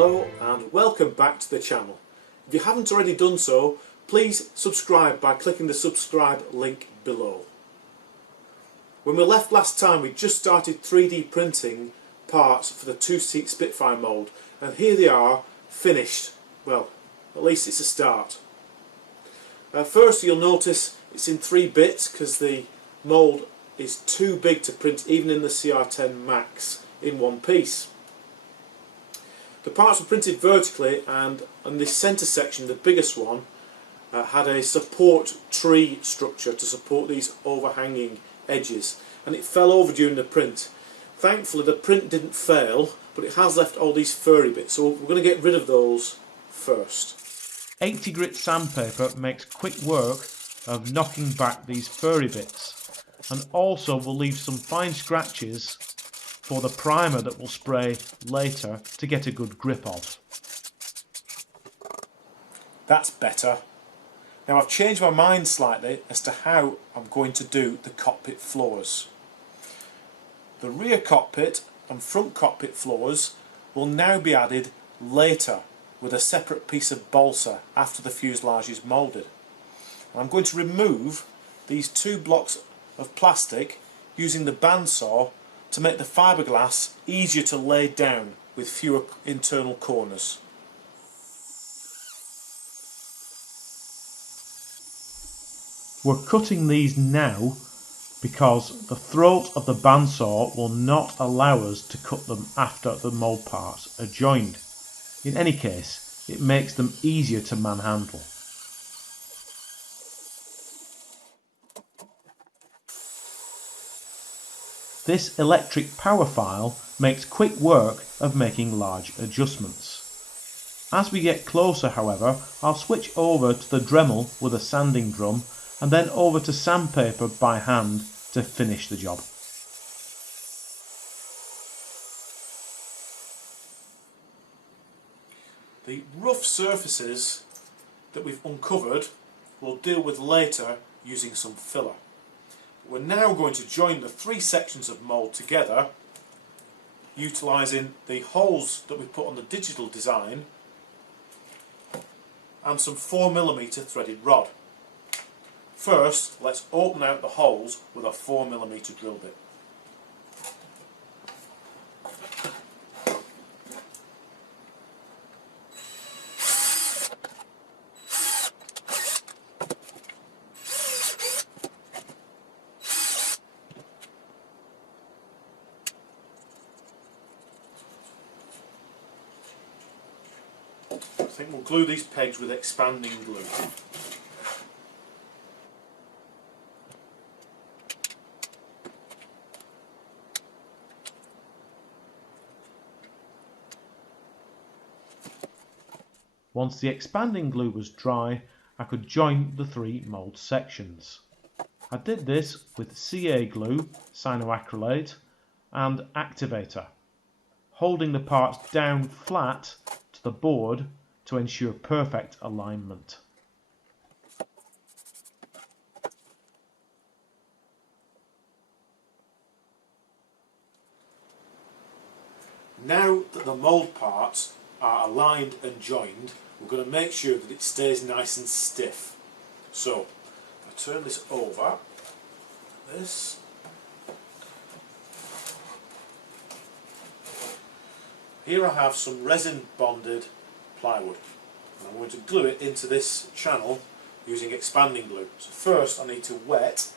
Hello and welcome back to the channel. If you haven't already done so, please subscribe by clicking the subscribe link below. When we left last time, we just started 3D printing parts for the two-seat Spitfire mould, and here they are, finished. Well, at least it's a start. First, you'll notice it's in 3 bits because the mould is too big to print even in the CR10 Max in one piece. The parts were printed vertically, and on this centre section, the biggest one, had a support tree structure to support these overhanging edges, and it fell over during the print. Thankfully the print didn't fail, but it has left all these furry bits, so we're going to get rid of those first. 80 grit sandpaper makes quick work of knocking back these furry bits, and also will leave some fine scratches for the primer that we'll spray later to get a good grip of. That's better. Now I've changed my mind slightly as to how I'm going to do the cockpit floors. The rear cockpit and front cockpit floors will now be added later with a separate piece of balsa after the fuselage is moulded. I'm going to remove these 2 blocks of plastic using the bandsaw to make the fiberglass easier to lay down with fewer internal corners. We're cutting these now because the throat of the bandsaw will not allow us to cut them after the mould parts are joined. In any case, it makes them easier to manhandle. This electric power file makes quick work of making large adjustments. As we get closer, however, I'll switch over to the Dremel with a sanding drum and then over to sandpaper by hand to finish the job. The rough surfaces that we've uncovered we'll deal with later using some filler. We're now going to join the 3 sections of mould together utilising the holes that we put on the digital design and some 4mm threaded rod. First, let's open out the holes with a 4mm drill bit. I think we'll glue these pegs with expanding glue. Once the expanding glue was dry, I could join the 3 mould sections. I did this with CA glue, cyanoacrylate and activator, holding the parts down flat to the board to ensure perfect alignment. Now that the mould parts are aligned and joined, we're going to make sure that it stays nice and stiff. So, I turn this over, this. Here I have some resin bonded plywood, and I'm going to glue it into this channel using expanding glue. So first I need to wet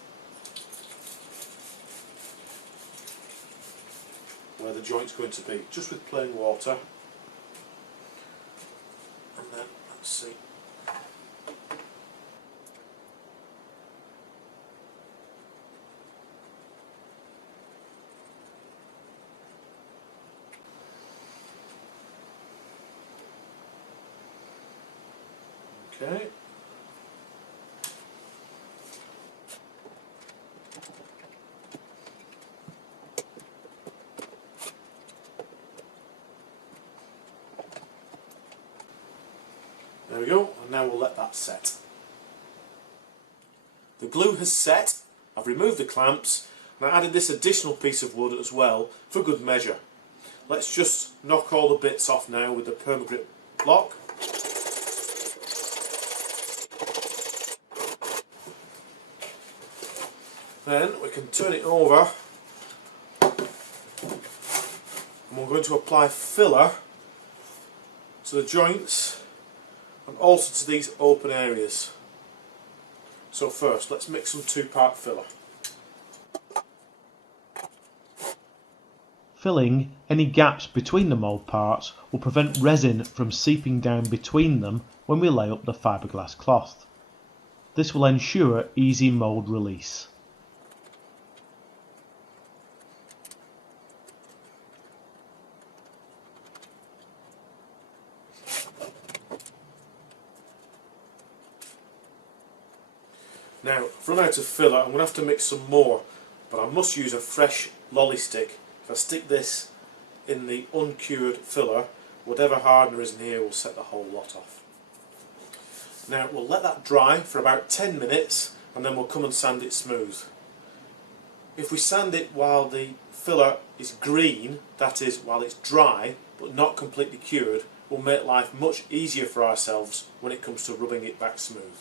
where the joint's going to be, just with plain water, and then let's see. Okay. There we go, and now we'll let that set. The glue has set, I've removed the clamps, and I added this additional piece of wood as well for good measure. Let's just knock all the bits off now with the Permagrip block. Then we can turn it over and we're going to apply filler to the joints and also to these open areas. So first, let's mix some 2-part filler. Filling any gaps between the mould parts will prevent resin from seeping down between them when we lay up the fiberglass cloth. This will ensure easy mould release. Now, I've run out of filler. I'm going to have to mix some more, but I must use a fresh lolly stick. If I stick this in the uncured filler, whatever hardener is in here will set the whole lot off. Now, we'll let that dry for about 10 minutes and then we'll come and sand it smooth. If we sand it while the filler is green, that is, while it's dry but not completely cured, will make life much easier for ourselves when it comes to rubbing it back smooth.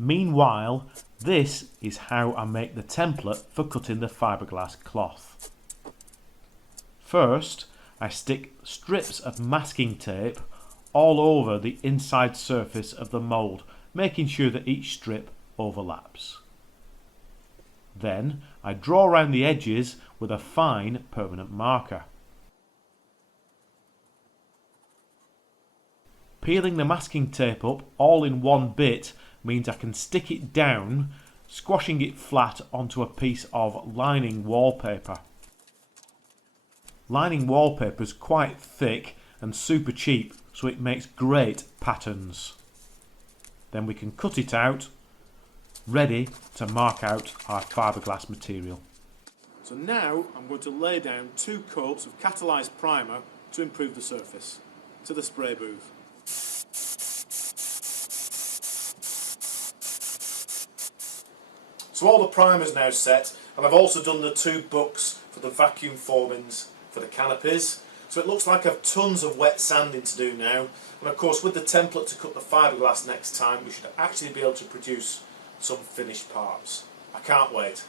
Meanwhile, this is how I make the template for cutting the fiberglass cloth. First, I stick strips of masking tape all over the inside surface of the mould, making sure that each strip overlaps. Then I draw around the edges with a fine permanent marker. Peeling the masking tape up all in one bit means I can stick it down, squashing it flat onto a piece of lining wallpaper. Lining wallpaper is quite thick and super cheap, so it makes great patterns. Then we can cut it out, ready to mark out our fiberglass material. So now I'm going to lay down 2 coats of catalysed primer to improve the surface. To the spray booth. So all the primer's now set, and I've also done the 2 books for the vacuum formings for the canopies. So it looks like I've tons of wet sanding to do now, and of course with the template to cut the fiberglass next time we should actually be able to produce some finished parts. I can't wait.